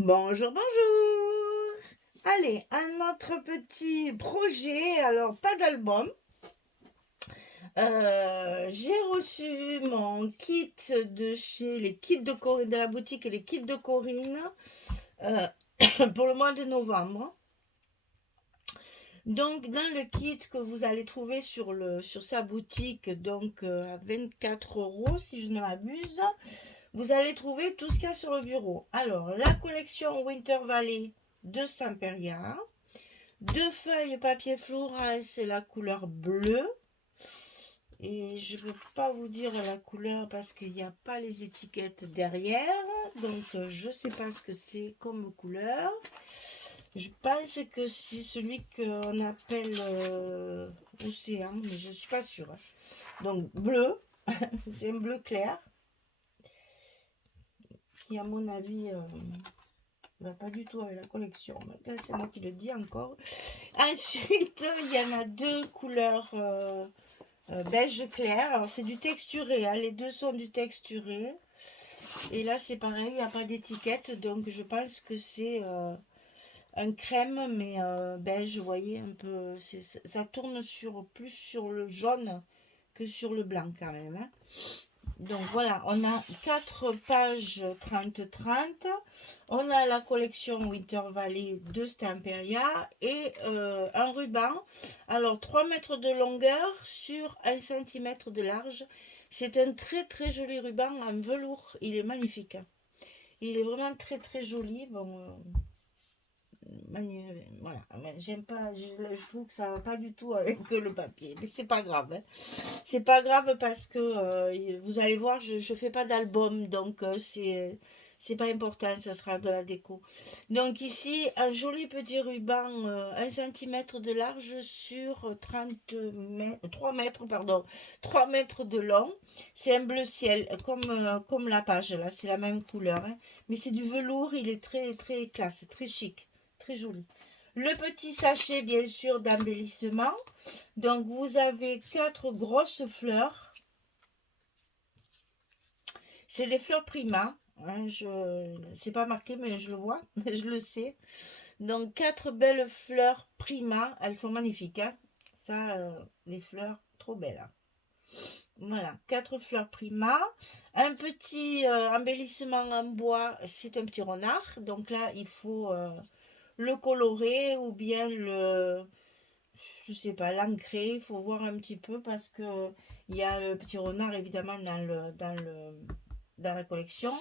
Bonjour, bonjour. Allez, un autre petit projet. Alors, pas d'album. J'ai reçu mon kit de chez les kits de Corinne, de la boutique et les kits de Corinne euh, pour le mois de novembre. Donc, dans le kit que vous allez trouver sur sa boutique, donc à 24 euros si je ne m'abuse, vous allez trouver tout ce qu'il y a sur le bureau. Alors, la collection Winter Valley de Samperia. Deux feuilles papier Florence, c'est la couleur bleue. Et je ne peux pas vous dire la couleur parce qu'il n'y a pas les étiquettes derrière. Donc je ne sais pas ce que c'est comme couleur. Je pense que c'est celui qu'on appelle océan, mais je ne suis pas sûre. Donc bleu, c'est un bleu clair qui à mon avis va pas du tout avec la collection. C'est moi qui le dis encore. Ensuite, il y en a deux couleurs beige clair. Alors, c'est du texturé, hein. Les deux sont du texturé. Et là, c'est pareil, il n'y a pas d'étiquette. Donc, je pense que c'est un crème, mais beige, vous voyez, un peu. Ça tourne plus sur le jaune que sur le blanc, quand même, hein. Donc voilà, on a 4 pages 30-30. On a la collection Winter Valley de Stamperia et un ruban. Alors 3 mètres de longueur sur 1 cm de large. C'est un très très joli ruban en velours. Il est magnifique, hein. Il est vraiment très très joli. Bon, voilà, j'aime pas, je trouve que ça va pas du tout avec le papier, mais c'est pas grave, hein. C'est pas grave parce que vous allez voir, je fais pas d'album, donc c'est pas important, ça sera de la déco. Donc ici, un joli petit ruban, 1 cm de large sur 3 mètres, pardon, 3 mètres de long. C'est un bleu ciel, comme la page, là, c'est la même couleur, hein. Mais c'est du velours, il est très, très classe, très chic, très joli. Le petit sachet, bien sûr, d'embellissement. Donc, vous avez 4 grosses fleurs. C'est des fleurs Prima, hein, c'est pas marqué, mais je le vois, je le sais. Donc, 4 belles fleurs Prima. Elles sont magnifiques, hein. Ça, les fleurs, trop belles, hein. Voilà, 4 fleurs Prima. Un petit embellissement en bois, c'est un petit renard. Donc là, il faut le colorer ou bien je sais pas, l'ancrer. Il faut voir un petit peu parce que il y a le petit renard évidemment dans la collection.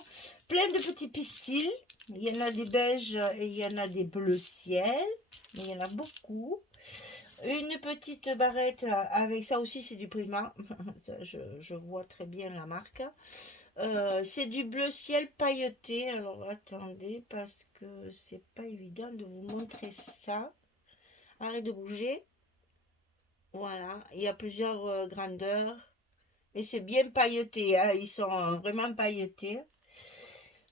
Plein de petits pistils. Il y en a des beiges et il y en a des bleus ciel. Mais il y en a beaucoup. Une petite barrette avec ça aussi, c'est du Prima. Ça, je vois très bien la marque. C'est du bleu ciel pailleté. Alors attendez, parce que c'est pas évident de vous montrer ça. Arrête de bouger. Voilà, il y a plusieurs grandeurs. Et c'est bien pailleté, hein. Ils sont vraiment pailletés.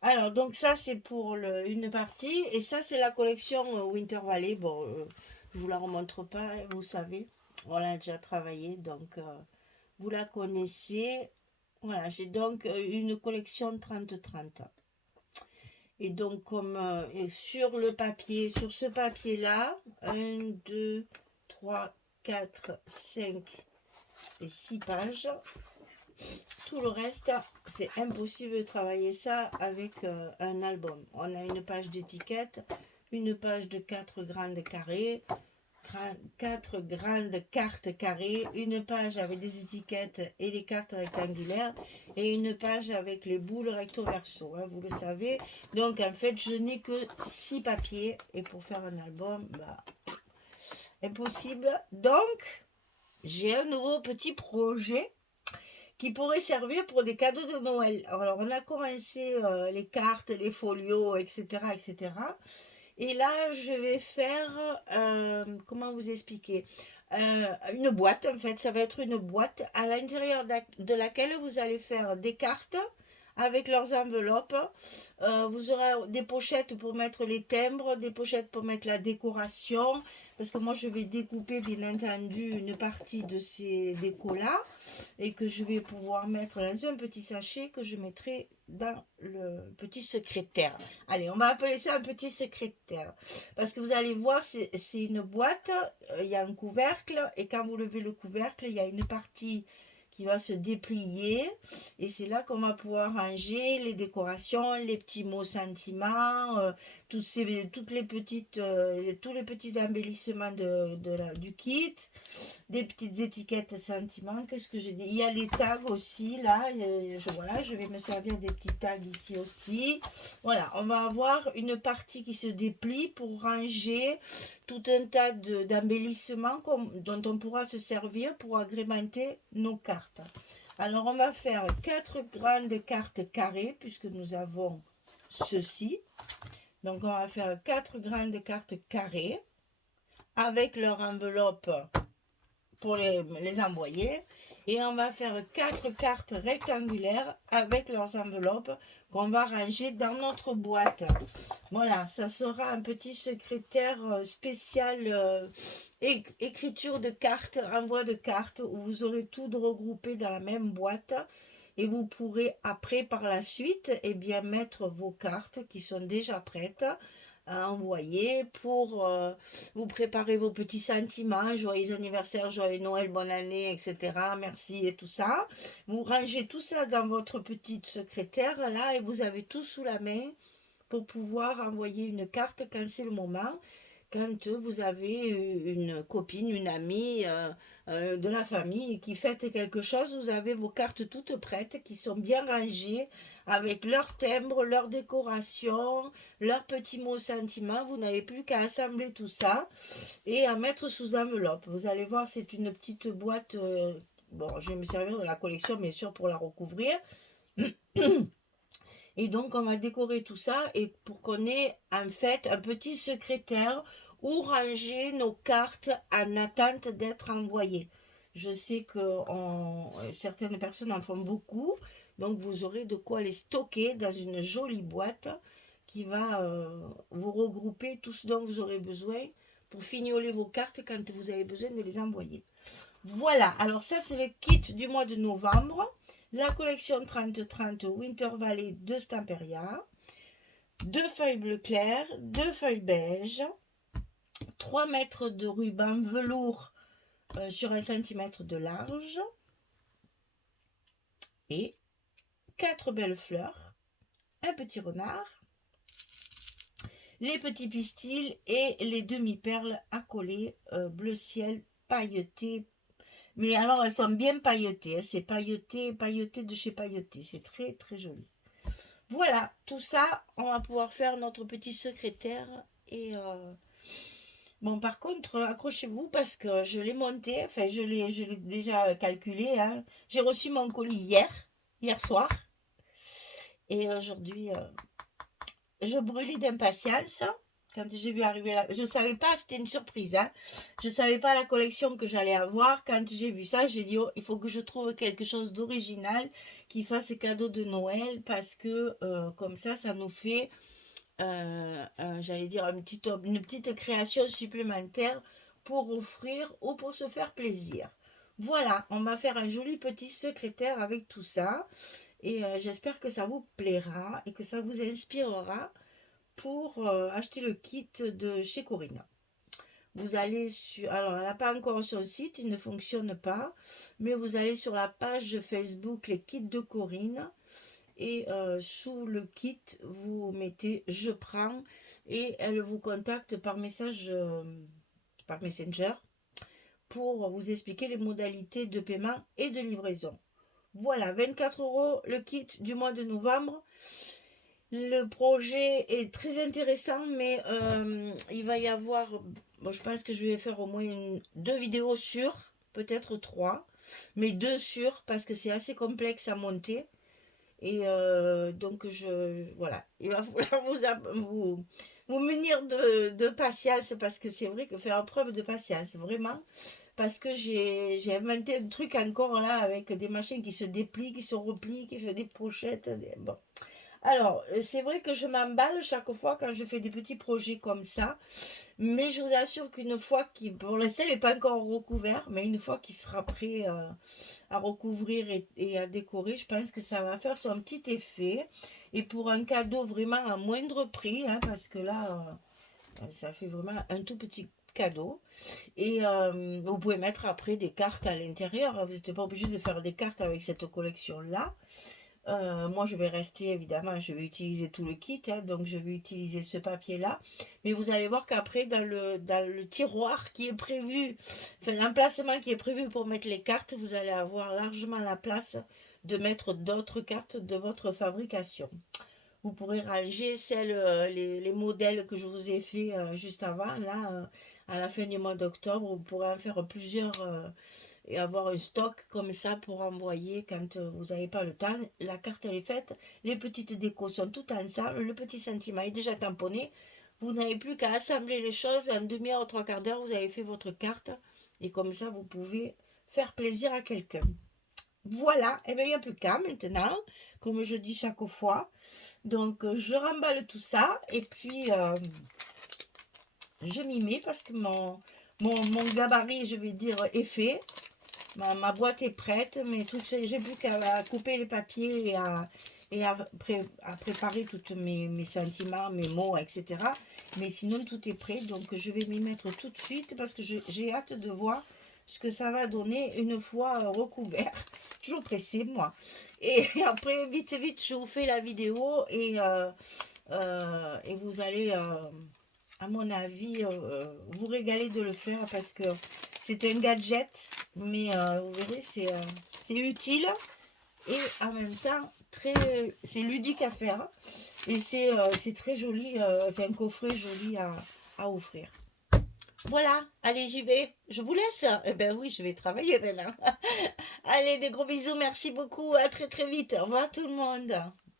Alors, donc ça, c'est pour une partie. Et ça, c'est la collection Winter Valley. Bon, je vous la remontre pas, hein, vous savez. On l'a déjà travaillé, donc vous la connaissez. Voilà, j'ai donc une collection 30-30. Et donc, comme et sur le papier, sur ce papier-là, un 2 3 4 5 et 6 pages. Tout le reste, c'est impossible de travailler ça avec un album. On a une page d'étiquette, une page de 4 grandes carrés, 4 grandes cartes carrées, une page avec des étiquettes et les cartes rectangulaires et une page avec les boules recto verso, hein, vous le savez. Donc en fait, je n'ai que 6 papiers et pour faire un album, bah, impossible. Donc, j'ai un nouveau petit projet qui pourrait servir pour des cadeaux de Noël. Alors, on a commencé les cartes, les folios, etc., etc. Et là, je vais faire, comment vous expliquer, une boîte, en fait. Ça va être une boîte à l'intérieur de laquelle vous allez faire des cartes avec leurs enveloppes. Vous aurez des pochettes pour mettre les timbres, des pochettes pour mettre la décoration, parce que moi je vais découper bien entendu une partie de ces décos-là et que je vais pouvoir mettre dans un petit sachet que je mettrai dans le petit secrétaire. Allez, on va appeler ça un petit secrétaire. Parce que vous allez voir, c'est une boîte, il y a un couvercle, et quand vous levez le couvercle, il y a une partie qui va se déplier, et c'est là qu'on va pouvoir ranger les décorations, les petits mots sentiments, toutes les petites, tous les petits embellissements du kit, des petites étiquettes sentiments. Qu'est-ce que j'ai dit? Il y a les tags aussi là. Voilà, je vais me servir des petits tags ici aussi. Voilà, on va avoir une partie qui se déplie pour ranger tout un tas d'embellissements dont on pourra se servir pour agrémenter nos cartes. Alors on va faire 4 grandes cartes carrées puisque nous avons ceci. Donc on va faire 4 grandes cartes carrées avec leur enveloppe pour les envoyer, et on va faire 4 cartes rectangulaires avec leurs enveloppes qu'on va ranger dans notre boîte. Voilà, ça sera un petit secrétaire spécial écriture de cartes, envoi de cartes, où vous aurez tout regroupé dans la même boîte, et vous pourrez après par la suite bien mettre vos cartes qui sont déjà prêtes à envoyer pour vous préparer vos petits sentiments, joyeux anniversaire, joyeux Noël, bonne année, etc. Merci et tout ça. Vous rangez tout ça dans votre petite secrétaire là, et vous avez tout sous la main pour pouvoir envoyer une carte quand c'est le moment. Quand vous avez une copine, une amie de la famille qui fête quelque chose, vous avez vos cartes toutes prêtes, qui sont bien rangées, avec leur timbre, leur décoration, leurs petits mots sentiments. Vous n'avez plus qu'à assembler tout ça et à mettre sous enveloppe. Vous allez voir, c'est une petite boîte. Bon, je vais me servir de la collection, bien sûr, pour la recouvrir. Et donc, on va décorer tout ça, et pour qu'on ait en fait un petit secrétaire où ranger nos cartes en attente d'être envoyées. Je sais que certaines personnes en font beaucoup, donc vous aurez de quoi les stocker dans une jolie boîte qui va vous regrouper tout ce dont vous aurez besoin pour fignoler vos cartes quand vous avez besoin de les envoyer. Voilà, alors ça c'est le kit du mois de novembre. La collection 30-30 Winter Valley de Stamperia. 2 feuilles bleu clair, 2 feuilles beige, 3 mètres de ruban velours sur 1 cm de large, et 4 belles fleurs, un petit renard, les petits pistils et les demi-perles à coller bleu ciel pailleté. Mais alors elles sont bien pailletées, hein. C'est pailleté de chez Pailleté, c'est très très joli. Voilà, tout ça, on va pouvoir faire notre petit secrétaire. Et bon, par contre, accrochez-vous parce que je l'ai monté, enfin je l'ai déjà calculé, hein. J'ai reçu mon colis hier soir, et aujourd'hui je brûlais d'impatience quand j'ai vu arriver là. Je ne savais pas, c'était une surprise, hein. Je ne savais pas la collection que j'allais avoir. Quand j'ai vu ça, j'ai dit, oh, il faut que je trouve quelque chose d'original qui fasse cadeau de Noël, parce que comme ça nous fait, j'allais dire, une petite création supplémentaire pour offrir ou pour se faire plaisir. Voilà, on va faire un joli petit secrétaire avec tout ça, et j'espère que ça vous plaira et que ça vous inspirera pour acheter le kit de chez Corinne. Vous allez sur... Alors, elle n'a pas encore son site, il ne fonctionne pas, mais vous allez sur la page Facebook Les Kits de Corinne, et sous le kit, vous mettez « Je prends » et elle vous contacte par message, par Messenger, pour vous expliquer les modalités de paiement et de livraison. Voilà, 24 € le kit du mois de novembre. Le projet est très intéressant, mais il va y avoir... Bon, je pense que je vais faire au moins 2 vidéos sur, peut-être 3, mais 2 sur, parce que c'est assez complexe à monter. Et donc, voilà, il va falloir vous munir de patience, parce que c'est vrai que faire preuve de patience, vraiment, parce que j'ai inventé un truc encore là avec des machines qui se déplient, qui se replient, qui fait des pochettes. Bon. Alors, c'est vrai que je m'emballe chaque fois quand je fais des petits projets comme ça, mais je vous assure qu'une fois qu'il, pour l'instant, il n'est pas encore recouvert, mais une fois qu'il sera prêt à recouvrir et à décorer, je pense que ça va faire son petit effet. Et pour un cadeau vraiment à moindre prix, hein, parce que là, ça fait vraiment un tout petit cadeau. Et vous pouvez mettre après des cartes à l'intérieur. Vous n'êtes pas obligé de faire des cartes avec cette collection-là. Moi, je vais rester, évidemment, je vais utiliser tout le kit, hein, donc je vais utiliser ce papier-là. Mais vous allez voir qu'après, dans le tiroir qui est prévu, enfin, l'emplacement qui est prévu pour mettre les cartes, vous allez avoir largement la place de mettre d'autres cartes de votre fabrication. Vous pourrez ranger les modèles que je vous ai fait juste avant, là, à la fin du mois d'octobre. Vous pourrez en faire plusieurs et avoir un stock comme ça pour envoyer quand vous n'avez pas le temps. La carte, elle est faite. Les petites décos sont toutes ensemble. Le petit sentiment est déjà tamponné. Vous n'avez plus qu'à assembler les choses. En demi-heure ou trois quarts d'heure, vous avez fait votre carte. Et comme ça, vous pouvez faire plaisir à quelqu'un. Voilà, et bien il n'y a plus qu'à maintenant, comme je dis chaque fois. Donc je remballe tout ça et puis je m'y mets parce que mon gabarit, je vais dire, est fait. Ma boîte est prête, mais j'ai plus qu'à couper les papiers à préparer tous mes sentiments, mes mots, etc. Mais sinon, tout est prêt, donc je vais m'y mettre tout de suite parce que j'ai hâte de voir ce que ça va donner une fois recouvert. Toujours pressé, moi. Et après, vite, vite, je vous fais la vidéo et vous allez, à mon avis, vous régaler de le faire parce que c'est un gadget, mais vous verrez, c'est utile et en même temps, c'est ludique à faire. Et c'est très joli, c'est un coffret joli à offrir. Voilà, allez, j'y vais. Je vous laisse. Eh ben oui, je vais travailler maintenant. Allez, des gros bisous, merci beaucoup. À très très vite. Au revoir tout le monde.